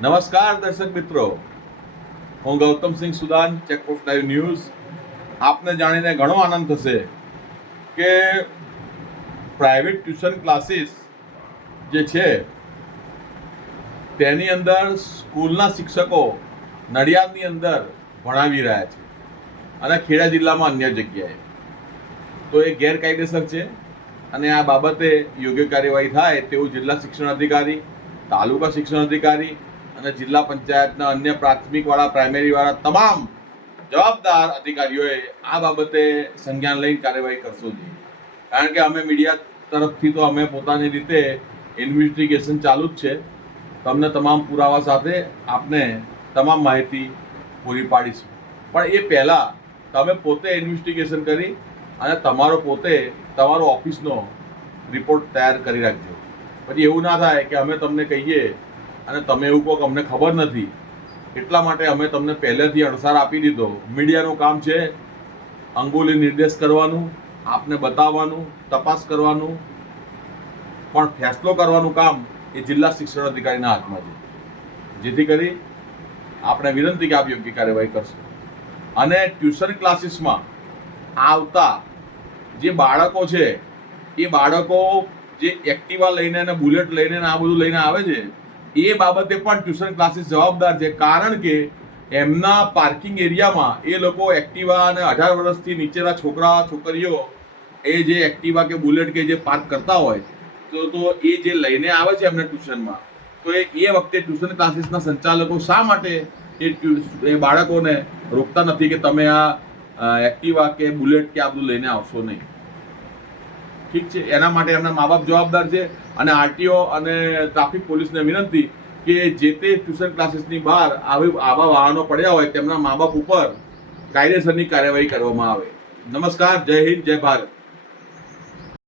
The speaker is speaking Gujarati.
નમસ્કાર દર્શક મિત્રો, હું Gautamsinh Sudan, checkpost live news. આપને જાણીને ઘણો આનંદ થશે કે પ્રાઇવેટ ટ્યુશન ક્લાસીસ જે છે તેની અંદર સ્કૂલના શિક્ષકો નડિયાદની અંદર ભણાવી રહ્યા છે અને ખેડા જિલ્લામાં અન્ય જગ્યાએ. તો એ ગેરકાયદેસર છે અને આ બાબતે યોગ્ય કાર્યવાહી થાય તેવું જિલ્લા શિક્ષણ અધિકારી, તાલુકા શિક્ષણ અધિકારી અને જિલ્લા પંચાયતના અન્ય પ્રાથમિકવાળા, પ્રાઇમરીવાળા તમામ જવાબદાર અધિકારીઓએ આ બાબતે સંજ્ઞાન લઈને કાર્યવાહી કરશું જોઈએ. કારણ કે અમે મીડિયા તરફથી તો અમે પોતાની રીતે ઇન્વેસ્ટિગેશન ચાલુ જ છે. તમને તમામ પુરાવા સાથે આપને તમામ માહિતી પૂરી પાડીશું. પણ એ પહેલાં તમે પોતે ઇન્વેસ્ટિગેશન કરી અને તમારો ઓફિસનો રિપોર્ટ તૈયાર કરી રાખજો. પછી એવું ના થાય કે અમે તમને કહીએ અને તમે એવું કહો કે અમને ખબર નથી. એટલા માટે અમે તમને પહેલેથી અણસાર આપી દીધો. મીડિયાનું કામ છે અંગુલી નિર્દેશ કરવાનું, આપને બતાવવાનું, તપાસ કરવાનું, પણ ફેસલો કરવાનું કામ એ જિલ્લા શિક્ષણ અધિકારીના હાથમાં છે. જેથી કરી આપણે વિનંતી કે આપ યોગ્ય કાર્યવાહી કરશો. અને ટ્યુશન ક્લાસીસમાં આવતા જે બાળકો છે એ બાળકો જે એક્ટિવા લઈને અને બુલેટ લઈને આ બધું લઈને આવે છે એ બાબતે પણ ટ્યુશન ક્લાસીસ જવાબદાર છે. કારણ કે એમના પાર્કિંગ એરિયામાં એ લોકો એક્ટિવા અને 18 વર્ષથી નીચેના છોકરીઓ એ જે એક્ટિવા કે બુલેટ કે જે પાર્ક કરતા હોય તો એ જે લઈને આવે છે એમને ટ્યુશનમાં, તો એ વખતે ટ્યુશન ક્લાસીસના સંચાલકો શા માટે એ બાળકોને રોકતા નથી કે તમે આ એક્ટિવા કે બુલેટ કે આ બધું લઈને આવશો નહીં? ઠીક છે, એના માટે એમના મા બાપ જવાબદાર છે. અને આરટીઓ અને ટ્રાફિક પોલીસને વિનંતી કે જે તે ટ્યુશન ક્લાસીસની બહાર આવા વાહનો પડ્યા હોય તેમના મા બાપ ઉપર કાયદેસરની કાર્યવાહી કરવામાં આવે. નમસ્કાર, જય હિન્દ, જય ભારત.